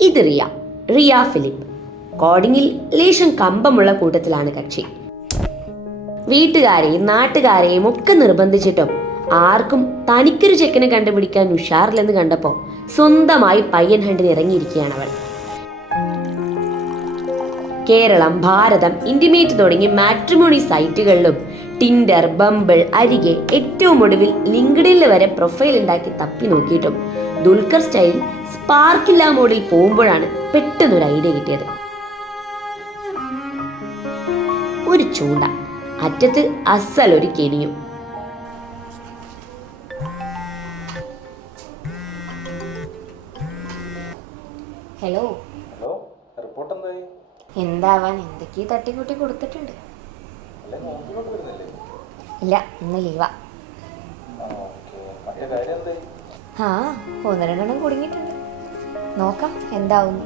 ഇത് റിയ ഫിലിപ്പ്. കോഡിങ്ങിൽ ലേശം കമ്പമുള്ള കൂട്ടത്തിലാണ് കക്ഷി. വീട്ടുകാരെയും നാട്ടുകാരെയും ഒക്കെ നിർബന്ധിച്ചിട്ടും ആർക്കും തനിക്കൊരു ചെക്കനെ കണ്ടുപിടിക്കാൻ ഉഷാറില്ലെന്ന് കണ്ടപ്പോ സ്വന്തമായി പയ്യൻ ഹണ്ടിന് ഇറങ്ങിയിരിക്കുകയാണ് അവൾ. കേരളം, ഭാരതം, ഇന്റിമേറ്റ് തുടങ്ങി മാട്രിമോണി സൈറ്റുകളിലും ടിൻഡർ, ബംബിൾ, അരികെ ഏറ്റവും ഒടുവിൽ ലിങ്ക്ഡിനിൽ വരെ പ്രൊഫൈൽ ഉണ്ടാക്കി തപ്പി നോക്കിയിട്ടും ദുൽഖർ സ്റ്റൈൽ സ്പാർക്കില്ല മോഡിൽ പോകുമ്പോഴാണ് പെട്ടെന്നൊരു ഐഡിയ കിട്ടിയത്. ഒരു ചൂണ്ട, അറ്റത്ത് അസലൊരു കെണിയും. ഹലോ. റിപ്പോർട്ട് എന്തായി? എന്താവാൻ, എന്തൊക്കെയോ തട്ടിക്കൂട്ടി കൊടുത്തിട്ടുണ്ട്. ഇല്ല, ഇന്ന് ലീവാ. ആ, ഒന്ന് രണ്ടെണ്ണം കുടുങ്ങിയിട്ടുണ്ട്. നോക്കാം എന്താവുന്നു.